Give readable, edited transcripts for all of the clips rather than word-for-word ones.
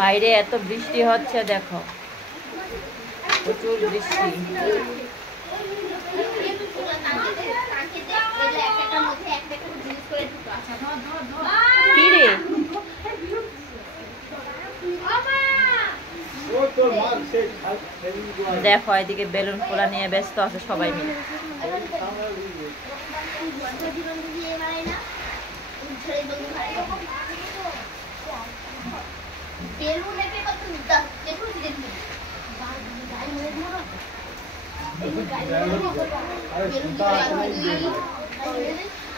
বাইরে এত বৃষ্টি হচ্ছে দেখো, প্রচুর বৃষ্টি। কি রে? দেখো এদিকে বেলুন ফোলা নিয়ে ব্যস্ত আছে সবাই মিলে।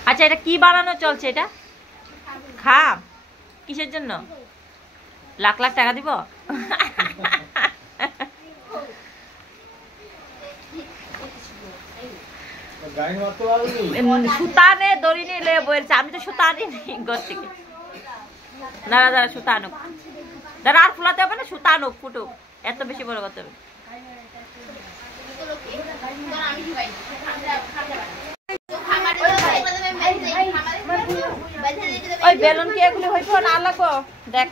আচ্ছা এটা কি বানানো চলছে? এটা খাম কিসের জন্য? লাখ লাখ টাকা দিব? সুতানে দড়ি নিয়ে বলছে, আমি তো সুতা আনি ঘর থেকে। দাঁড়া দাঁড়া, সুতা আনুক, দাঁড়া আর ফুলাতে হবে না, সুতা আনুক, ফুটুক, এত বেশি বড় করতে হবে। ওই বেলুন কি এগুলি হইব না লাগো? দেখ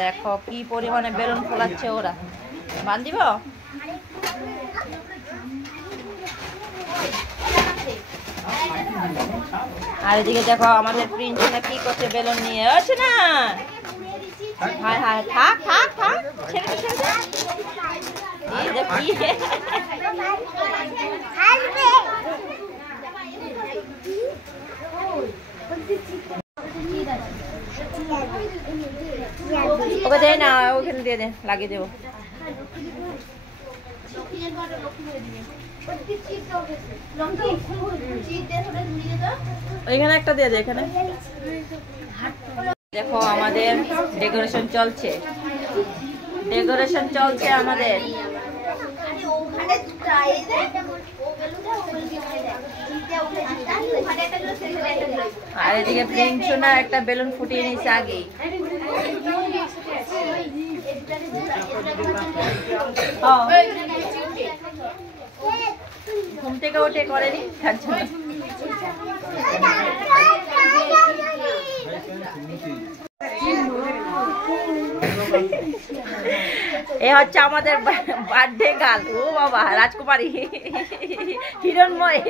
দেখো কি পরিমাণে বেলুন ফোলাচ্ছে ওরা। বান্ধিব? আর এদিকে দেখো আমাদের প্রিন্সিনা কি করছে বেলুন নিয়ে। আছে না, হায় হায়, থাক থাক থাক, ছেড়ে দে ছেড়ে দে। এই দেখো কি ওকে দে না, ওখানে দিয়ে দে, লাগিয়ে দেবো। এখানে একটা দিয়ে দে, এখানে দেখো আমাদের ডেকোরেশন চলছে, ডেকোরেশন চলছে আমাদের। আর এদিকে প্রিন্সুনা একটা বেলুন ফুটিয়ে নিচ্ছে আগেই। ঘুম থেকে উঠে করেনি তার জন্য। এ হচ্ছে আমাদের বার্থডে গার্ল। ও বাবা, রাজকুমারী হিরণময়।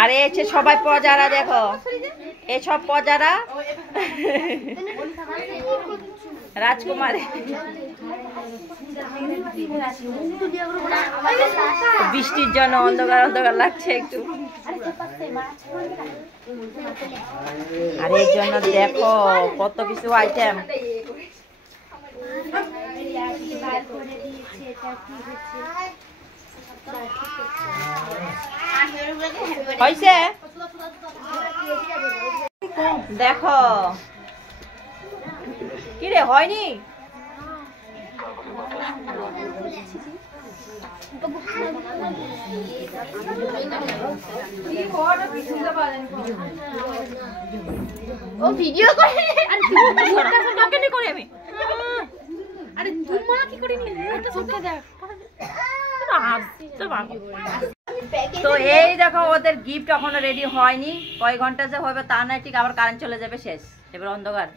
আর এই হচ্ছে সবাই পজারা, দেখো এসব পজারা রাজকুমারী। বৃষ্টির জন্য অন্ধকার অন্ধকার লাগছে একটু। আর এর জন্য দেখো কত কিছু আইটেম। হয়েছে দেখো, কি রে হয়নি? ও ভিডিও করে করে আমি। আরে তুই মা কি করে নিলি? তো সত্যি দেখ। তো এই দেখো ওদের গিফট এখনো রেডি হয়নি, কয় ঘন্টা যে হবে তা না ঠিক, আবার কারেন্ট চলে যাবে, শেষ এবার অন্ধকার।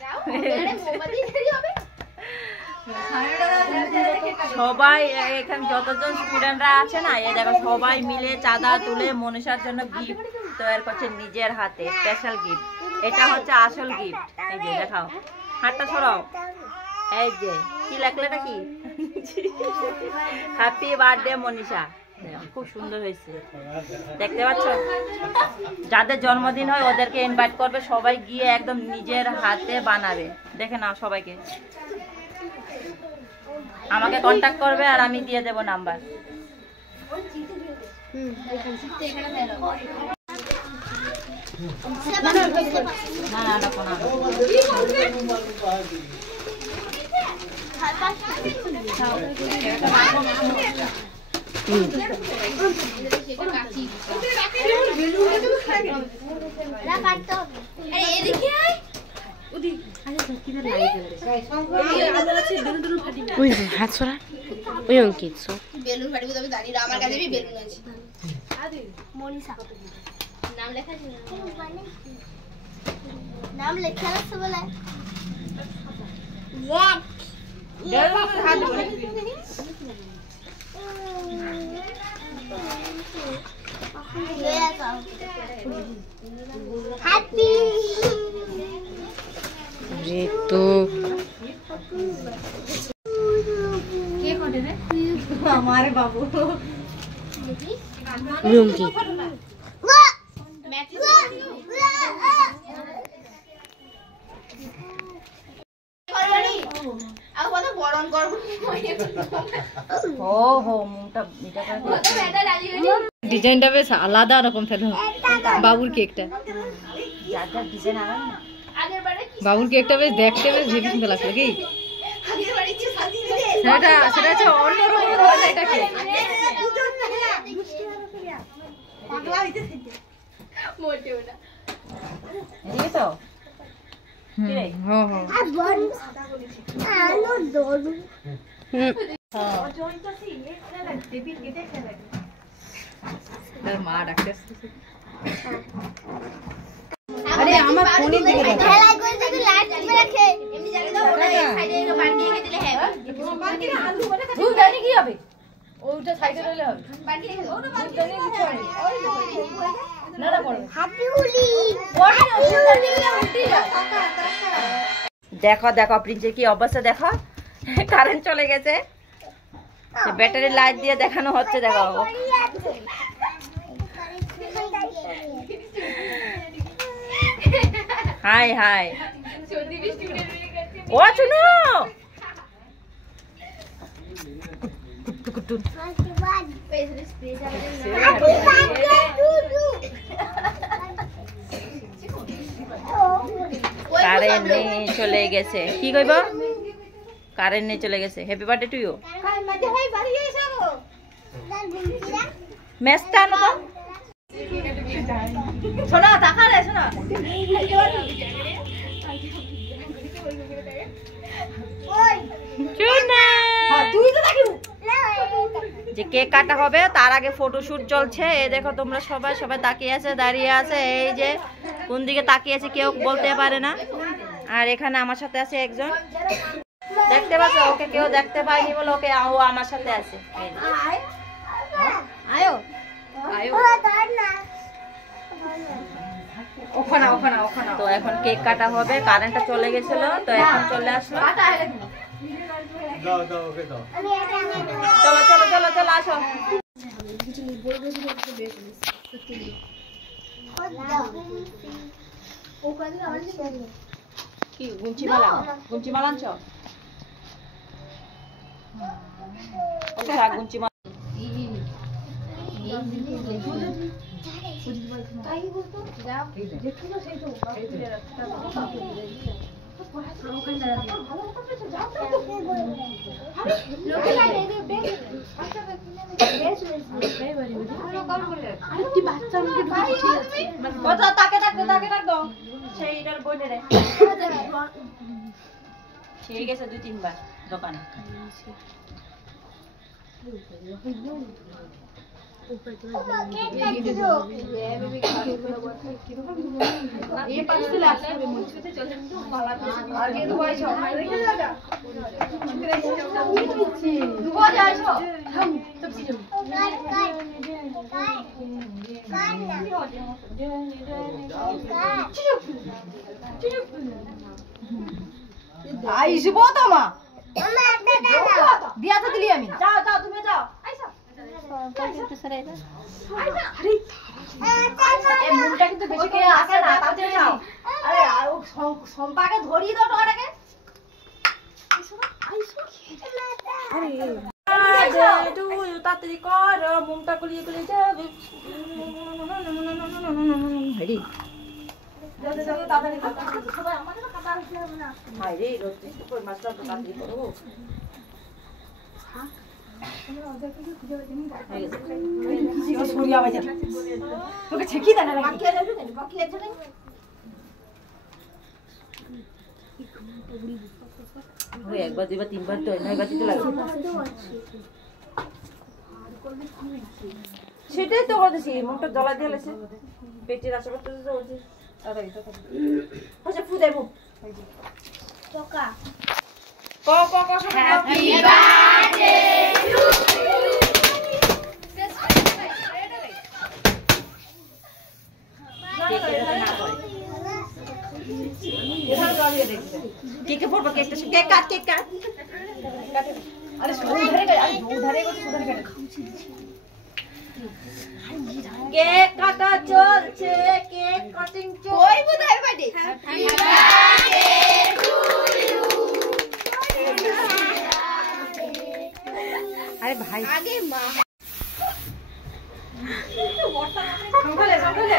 সবাই এখানে যতজন স্টুডেন্টরা আছে না, এই দেখো সবাই মিলে চাঁদা তুলে মনীষার জন্য গিফট তৈরি করছে নিজের হাতে, স্পেশাল গিফট। এটা হচ্ছে আসল গিফট। এই যে দেখাও, হাতটা সরাও। এই যে কি লাগলে এটা কি? Happy birthday Manisha. খুব সুন্দর হয়েছে, দেখতে পাচ্ছ? যাদের জন্মদিন হয় ওদেরকে ইনভাইট করবে, সবাই গিয়ে একদম নিজের হাতে বানাবে। দেখে নাও সবাইকে, আমাকে কন্টাক্ট করবে আর আমি দিয়ে দেব নাম্বার। হাত ছড়া ওই অঙ্কিত বেলুন ফাটিয়ে দাঁড়িয়ে আমার কাছে বেলুন আছে। নাম লেখা ছিল নাম লেখা আছে বলে হ্যাপি তো কে কোনে রে আমার বাবু রুমকি ও হো মুখটা মিটা করে ডিজাইনটা বেশ আলাদা রকম তাহলে বাবুর কেকটা যার যার ডিজাইন আলাদা না। বাবুর কেকটা বেশ দেখতে বেশ হেভি সুন্দর লাগছে কি সেটা হচ্ছে অন্যরকম ধরনের একটা কেক এদিকে তো কি রে? মা ডাকতে আসছে আরে আমার ফোনের দিকে দেখো খেলা করে যদি লাইট রাখে এমনি জায়গা দাও ওটা এই সাইডে বাড়ি দিয়ে রেখে দিলে হবে তুই জানি কি হবে ওইটা সাইডে রইলে হবে বাড়ি রেখে দাও ওটা বাড়ি জানি কিছু হবে না না পড়বে হ্যাপি হোলি দেখো দেখো প্রিন্সের কি অবস্থা দেখো কারেন্ট চলে গেছে ব্যাটারি লাইট দিয়ে দেখানো হচ্ছে দেখো হাই হাই ও শুনো কারেন্ট নেই চলে গেছে কি কইব কারেন্ট নেই চলে গেছে হ্যাপি বার্থডে টু ইউ মেসটা আনো তো শোনা টাকা রে শোনা যে কেক কাটা হবে তার আগে ফটোশুট চলছে এই দেখো তোমরা সবাই সবাই তাকিয়ে আছে দাঁড়িয়ে আছে এই যে কোন দিকে তাকিয়ে আছে কেউ বলতে পারে না আর এখানে আমার সাথে আছে একজন দেখতে পাচ্ছ ওকে কেউ দেখতে পায়নি বলে ওকে ও আমার সাথে আছে আয়ো আয়ো ওখানে ওখানে ওখানে তো এখন কেক কাটা হবে কারেন্টটা চলে গেছিল তো এখন চলে আসলো চলো চলো চলো চলো আসো কি গুঞ্চি মালা আনছো গুঞ্চি মালা তাকে ডাকো সেইটার বইটা রে সেই গেছে 2-3 বার দোকানে আইসবো তো মা দিয়া তো দিলি আমি যাও যাও তুমি যাও এই মুখটা কিন্তু বেশি করে আসে না তাড়াতাড়ি যাও আরে সম্পাকে ধরিয়ে দাও টাকাটাকে তাড়াতাড়ি কর মুখটা কুলিয়ে কুলিয়ে যাবে তোকে ছেকি দেয় না একবার দুইবার তিনবার তো নয়বার দিতে লাগে সেটাই তো বলতেছি মুখটা জ্বলা দিয়ে লেছে পেটের আশেপাশে তো বলছি আচ্ছা ফুদে মুখ পোকা ক ক ক সব হ্যাপি বার্থডে টু কেকে পড়বো কেকটা কেক কাট কেক কাট আরে সুধারে গেছে আরে সুধারে গেছে সুধারে গেছে কেক কাটা চলছে কেক কাটিং চলছে ওই বুধার birthday happy birthday to you আরে ভাই আগে মা সংখ্যালে সংখ্যালে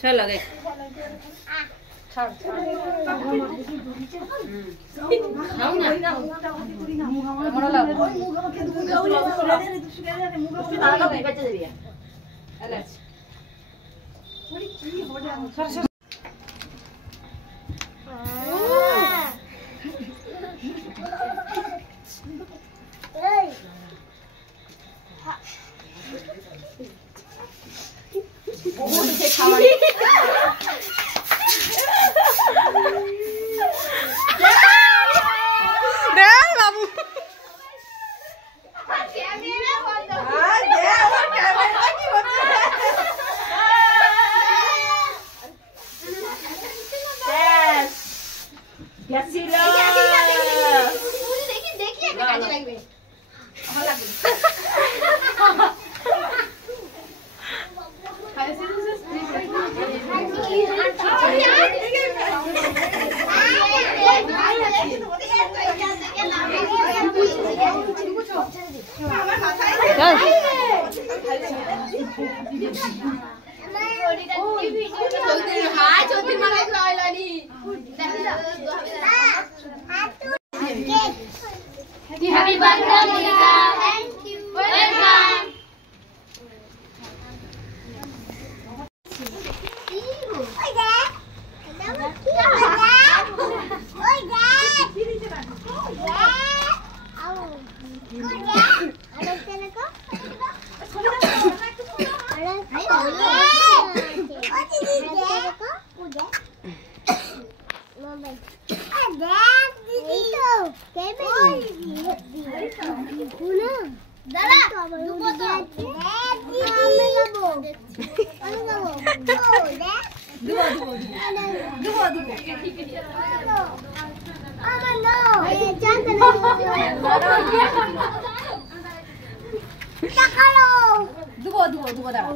চলো গে ছাড় নাও না মনে লাও তারা তো বেঁচে দিবি আলে ক্যামেরা বন্ধ গেছিল দেখি দেখি একটা কাজে লাগবে Happy birthday, Monica. Thank you. Welcome. দুবো দাঁড়া